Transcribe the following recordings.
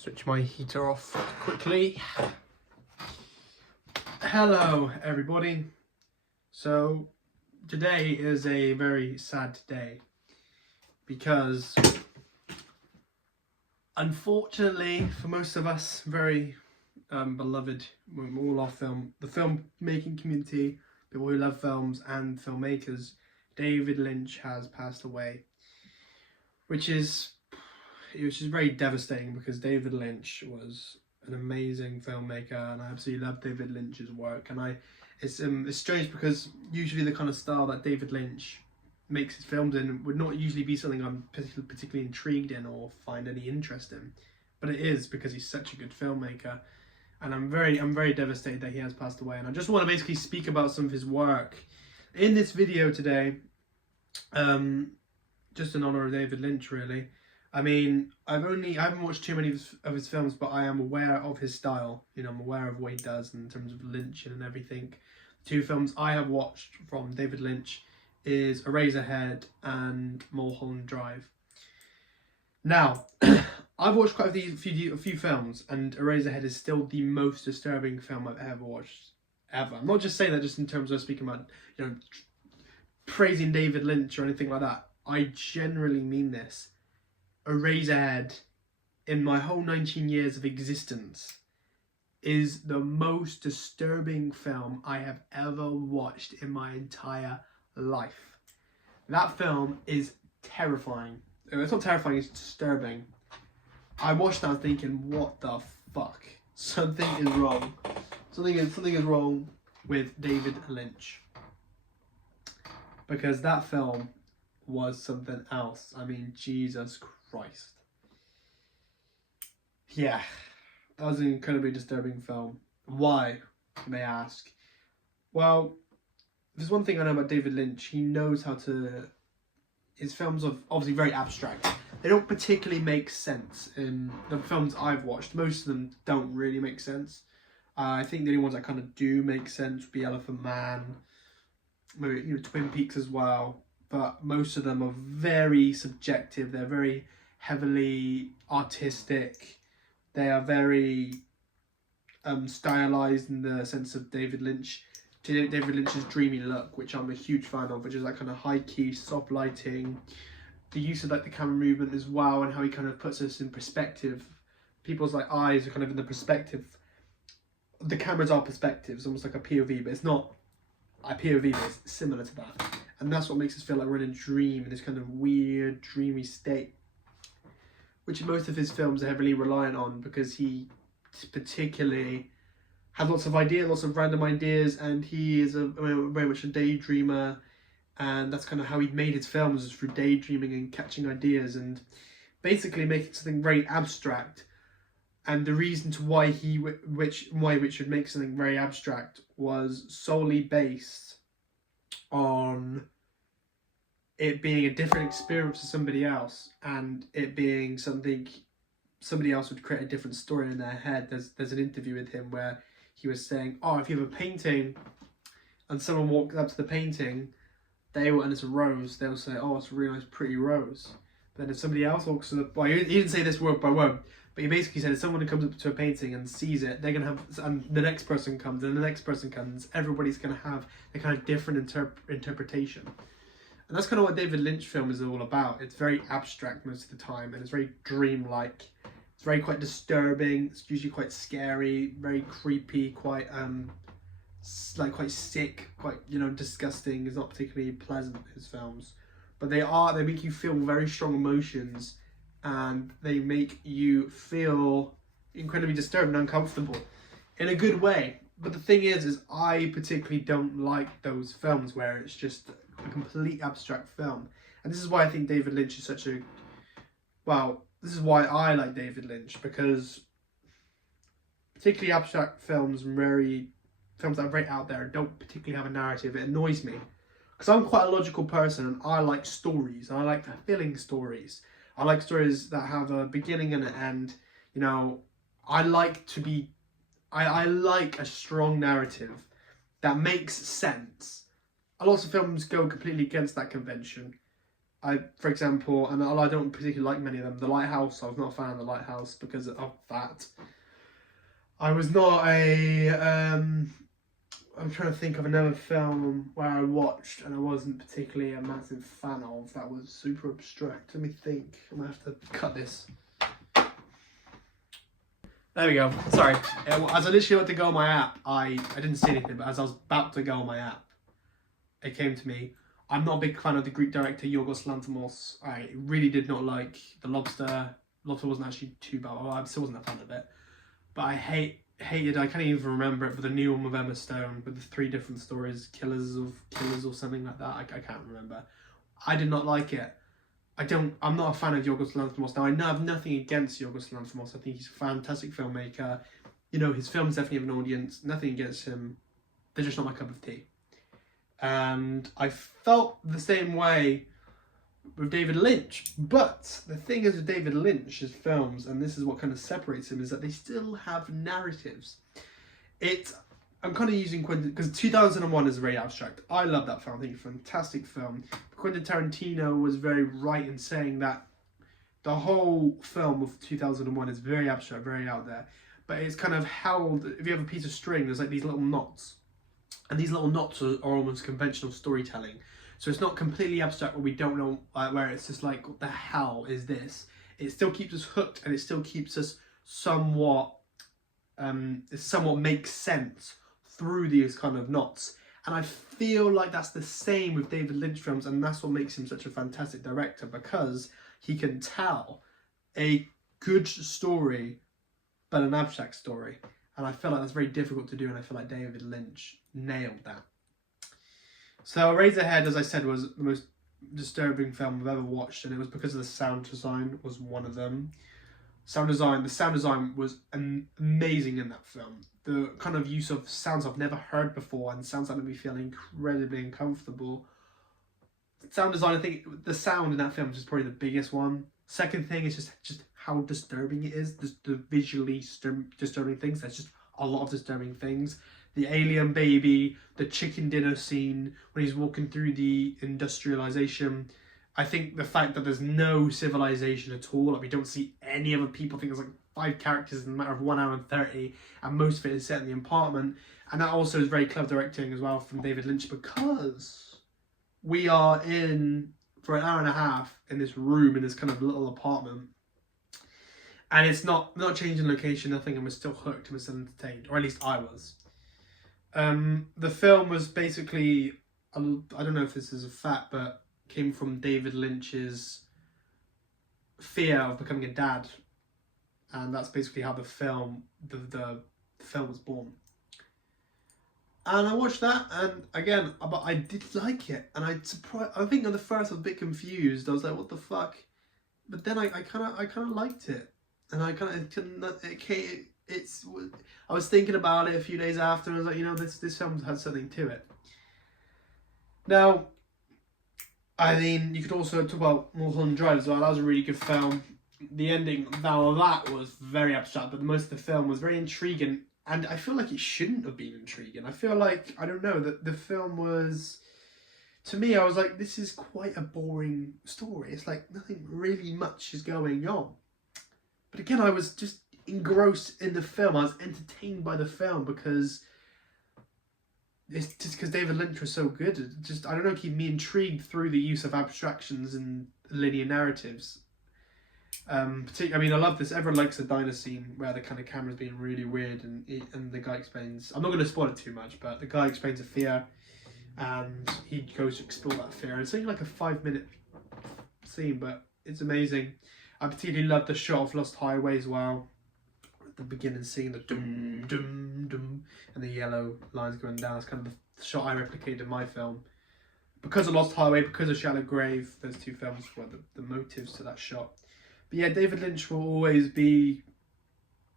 Switch my heater off quickly. Hello everybody. So today is a very sad day because unfortunately for most of us very beloved, all our the film making community, people who love films and filmmakers, David Lynch has passed away, which is very devastating because David Lynch was an amazing filmmaker and I absolutely love David Lynch's work. And it's strange because usually the kind of style that David Lynch makes his films in would not usually be something I'm particularly intrigued in or find any interest in, but it is because he's such a good filmmaker. And I'm very devastated that he has passed away. And I just want to basically speak about some of his work in this video today, just in honor of David Lynch, really. I mean, I haven't watched too many of his films, but I am aware of his style. You know, I'm aware of what he does in terms of Lynch and everything. The two films I have watched from David Lynch is Eraserhead and Mulholland Drive. Now, I've watched quite a few films, and Eraserhead is still the most disturbing film I've ever watched, ever. I'm not just saying that just in terms of speaking about, you know, praising David Lynch or anything like that. I generally mean this. Eraserhead, in my whole 19 years of existence, is the most disturbing film I have ever watched in my entire life. That film is terrifying. It's not terrifying, it's disturbing. I watched that thinking, what the fuck? Something is wrong. Something is wrong with David Lynch. Because that film was something else. I mean, Jesus Christ. Yeah, that was an incredibly disturbing film. Why, you may ask? Well, there's one thing I know about David Lynch. He knows how to... His films are obviously very abstract. They don't particularly make sense in the films I've watched. Most of them don't really make sense. I think the only ones that kind of do make sense would be Elephant Man, maybe, you know, Twin Peaks as well. But most of them are very subjective. They're very heavily artistic. They are very stylized in the sense of David Lynch's dreamy look, which I'm a huge fan of, which is that kind of high key, soft lighting, the use of like the camera movement as well, and how he kind of puts us in perspective. People's like eyes are kind of in the perspective. The cameras are perspectives, almost like a POV, but it's not a POV, but it's similar to that. And that's what makes us feel like we're in a dream, in this kind of weird, dreamy state, which most of his films are heavily reliant on, because he particularly had lots of ideas, lots of random ideas, and he is very much a daydreamer, and that's kind of how he made his films, is through daydreaming and catching ideas and basically making something very abstract. And the reason to why Richard makes something very abstract was solely based on it being a different experience to somebody else, and it being something somebody else would create a different story in their head. There's an interview with him where he was saying, oh, if you have a painting and someone walks up to the painting, and it's a rose, they'll say, oh, it's a really nice pretty rose. But then if somebody else walks to the, well, he didn't say this word by word, but he basically said if someone comes up to a painting and sees it, they're going to have, and the next person comes, and the next person comes, everybody's going to have a kind of different interpretation. And that's kind of what David Lynch film is all about. It's very abstract most of the time, and it's very dreamlike. It's quite disturbing. It's usually quite scary, very creepy, quite quite sick, quite, you know, disgusting. It's not particularly pleasant, his films, but they make you feel very strong emotions, and they make you feel incredibly disturbed and uncomfortable in a good way. But the thing is I particularly don't like those films where it's just a complete abstract film. And this is why I think David Lynch is such a, well, this is why I like David Lynch, because particularly abstract films and films that are very out there don't particularly have a narrative. It annoys me because I'm quite a logical person, and I like stories, and I like fulfilling stories. I like stories that have a beginning and an end. You know, I like a strong narrative that makes sense. A lot of films go completely against that convention, For example, and I don't particularly like many of them. The Lighthouse, I was not a fan of The Lighthouse because of that. I was not a... I'm trying to think of another film where I watched and I wasn't particularly a massive fan of that was super abstract. Let me think. I might have to cut this. There we go. Sorry. As I literally went to go on my app, I didn't see anything, but as I was about to go on my app, it came to me. I'm not a big fan of the Greek director Yorgos Lanthimos. I really did not like The Lobster. Lobster wasn't actually too bad. Well, I still wasn't a fan of it. But I hated, I can't even remember it, but the new one with Emma Stone with the 3 different stories, Killers or something like that. I can't remember. I did not like it. I'm not a fan of Yorgos Lanthimos. Now, I have nothing against Yorgos Lanthimos. I think he's a fantastic filmmaker. You know, his films definitely have an audience. Nothing against him. They're just not my cup of tea. And I felt the same way with David Lynch. But the thing is with David Lynch's films, and this is what kind of separates him, is that they still have narratives. I'm kind of using Quentin, because 2001 is very abstract. I love that film. I think it's a fantastic film. Quentin Tarantino was very right in saying that the whole film of 2001 is very abstract, very out there. But it's kind of held, if you have a piece of string, there's like these little knots. And these little knots are almost conventional storytelling. So it's not completely abstract where we don't know, where it's just like, what the hell is this? It still keeps us hooked, and it still keeps us somewhat makes sense through these kind of knots. And I feel like that's the same with David Lynch films, and that's what makes him such a fantastic director, because he can tell a good story, but an abstract story. And I feel like that's very difficult to do, and I feel like David Lynch nailed that. So Razorhead, as I said, was the most disturbing film I've ever watched, and it was because of the sound design was one of them. The sound design was amazing in that film. The kind of use of sounds I've never heard before, and sounds that made me feel incredibly uncomfortable. Sound design, I think the sound in that film is probably the biggest one. Second thing is just how disturbing it is. The visually disturbing things. There's just a lot of disturbing things. The alien baby, the chicken dinner scene when he's walking through the industrialization. I think the fact that there's no civilization at all, like we don't see any other people. I think there's like 5 characters in a matter of 1 hour and 30, and most of it is set in the apartment. And that also is very clever directing as well from David Lynch, because we are in for an hour and a half in this room, in this kind of little apartment. And it's not changing location, nothing, and we're still hooked and we're still entertained, or at least I was. The film was basically, I don't know if this is a fact, but came from David Lynch's fear of becoming a dad, and that's basically how the film was born. And I watched that, and again, but I did like it, and I think at the first I was a bit confused. I was like, what the fuck? But then I kind of liked it, and I was thinking about it a few days after, and I was like, you know, this film had something to it. Now, I mean, you could also talk about Mulholland Drive as well. That was a really good film. The ending, now that was very abstract, but most of the film was very intriguing, and I feel like it shouldn't have been intriguing. I feel like, I don't know, that the film was, to me, I was like, this is quite a boring story. It's like nothing really much is going on. But again, I was just engrossed in the film. I was entertained by the film because it's just because David Lynch was so good. It just, I don't know, keep me intrigued through the use of abstractions and linear narratives. I mean, I love this. Everyone likes the diner scene where the kind of camera's being really weird, and the guy explains. I'm not going to spoil it too much, but the guy explains a fear, and he goes to explore that fear. And it's only like a 5-minute scene, but it's amazing. I particularly love the shot of Lost Highway as well. At the beginning scene, the dum dum dum, and the yellow lines going down. It's kind of the shot I replicated in my film. Because of Lost Highway, because of Shallow Grave, those 2 films were the motives to that shot. But yeah, David Lynch will always be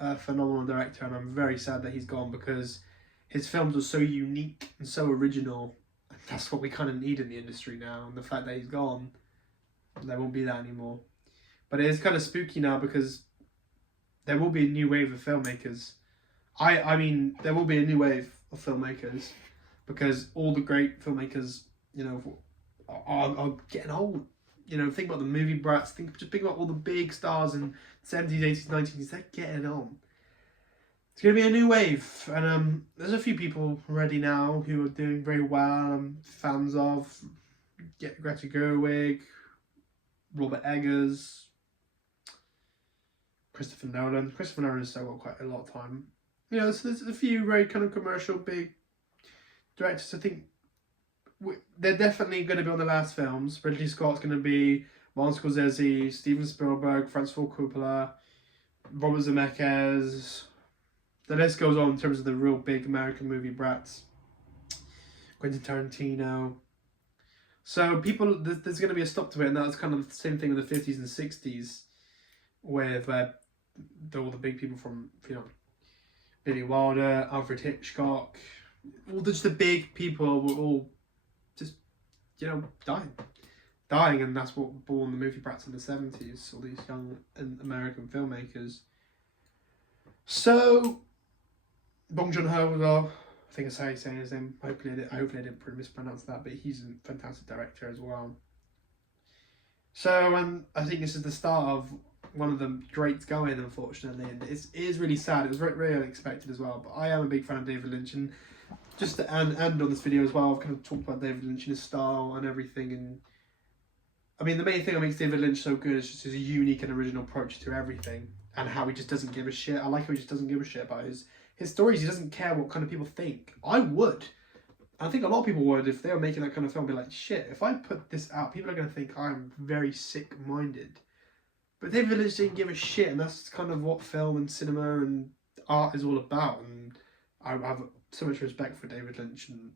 a phenomenal director, and I'm very sad that he's gone, because his films are so unique and so original. And that's what we kind of need in the industry now. And the fact that he's gone, there won't be that anymore. But it is kind of spooky now, because there will be a new wave of filmmakers. I mean, there will be a new wave of filmmakers, because all the great filmmakers, you know, are getting old. You know, think about the movie brats. Just think about all the big stars in 70s, 80s, 90s. They're getting on. It's going to be a new wave. And there's a few people already now who are doing very well. I'm fans of Greta Gerwig, Robert Eggers, Christopher Nolan. Christopher Nolan has still got quite a lot of time. You know, there's a few very kind of commercial big directors. I think they're definitely going to be on the last films. Ridley Scott's going to be, Martin Scorsese, Steven Spielberg, Francis Ford Coppola, Robert Zemeckis. The list goes on in terms of the real big American movie brats. Quentin Tarantino. So there's going to be a stop to it, and that's kind of the same thing with the 50s and 60s, with all the big people from, you know, Billy Wilder, Alfred Hitchcock, all just the big people were all just, you know, dying, and that's what born the movie brats in the 70s, all these young American filmmakers. So, Bong Joon-ho as well, I think that's how you say his name. Hopefully I didn't mispronounce that, but he's a fantastic director as well. So, I think this is the start of one of the greats going, unfortunately, and it is really sad. It was very, very unexpected as well, but I am a big fan of David Lynch, and just to end on this video as well, I've kind of talked about David Lynch and his style and everything, and I mean, the main thing that makes David Lynch so good is just his unique and original approach to everything, and how he just doesn't give a shit. I like how he just doesn't give a shit about his stories. He doesn't care what kind of people think. I would. I think a lot of people would if they were making that kind of film, be like, shit, if I put this out, people are going to think I'm very sick-minded. But David Lynch didn't give a shit, and that's kind of what film and cinema and art is all about. And I have so much respect for David Lynch, and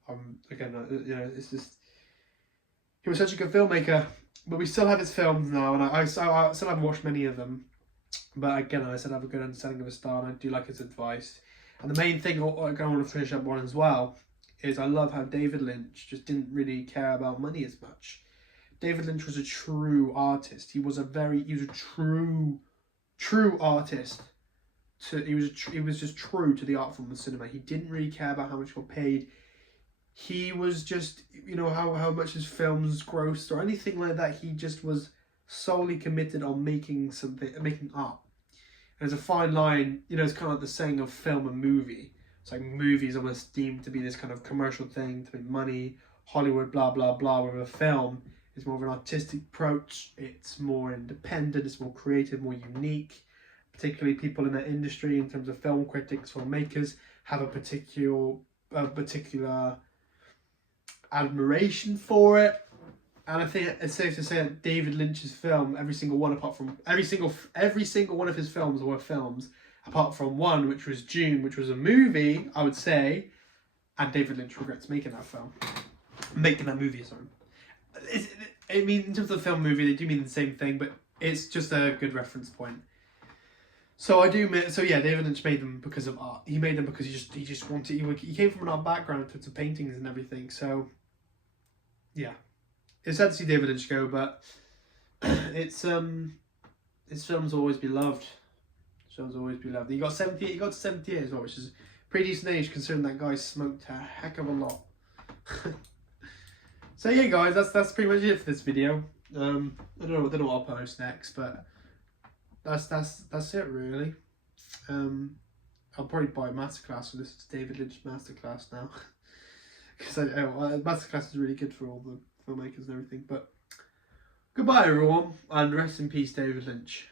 again, you know, it's just, he was such a good filmmaker. But we still have his films now, and I still haven't watched many of them. But again, I said I have a good understanding of his style, and I do like his advice. And the main thing I want to finish up on as well is I love how David Lynch just didn't really care about money as much. David Lynch was a true artist. He was a true artist. He was just true to the art form of cinema. He didn't really care about how much he got paid. He was just, you know, how much his films grossed or anything like that. He just was solely committed on making art. And there's a fine line, you know, it's kind of like the saying of film and movie. It's like movies almost deemed to be this kind of commercial thing, to make money, Hollywood, blah, blah, blah, with a film. It's more of an artistic approach, it's more independent, it's more creative, more unique. Particularly people in that industry, in terms of film critics, filmmakers, have a particular admiration for it. And I think it's safe to say that David Lynch's film, every single one of his films were films, apart from one, which was June, which was a movie, I would say, and David Lynch regrets making that movie, sorry. I mean, in terms of the film movie, they do mean the same thing, but it's just a good reference point. So yeah, David Lynch made them because of art. He made them because he just wanted. He came from an art background in terms of paintings and everything. So yeah, it's sad to see David Lynch go, but his films will always be loved. He got 78 as well, which is a pretty decent age considering that guy smoked a heck of a lot. So yeah, guys, that's pretty much it for this video. I don't know what I'll post next, but that's it really. I'll probably buy a masterclass for this. It's David Lynch masterclass now, because masterclass is really good for all the filmmakers and everything. But goodbye, everyone, and rest in peace, David Lynch.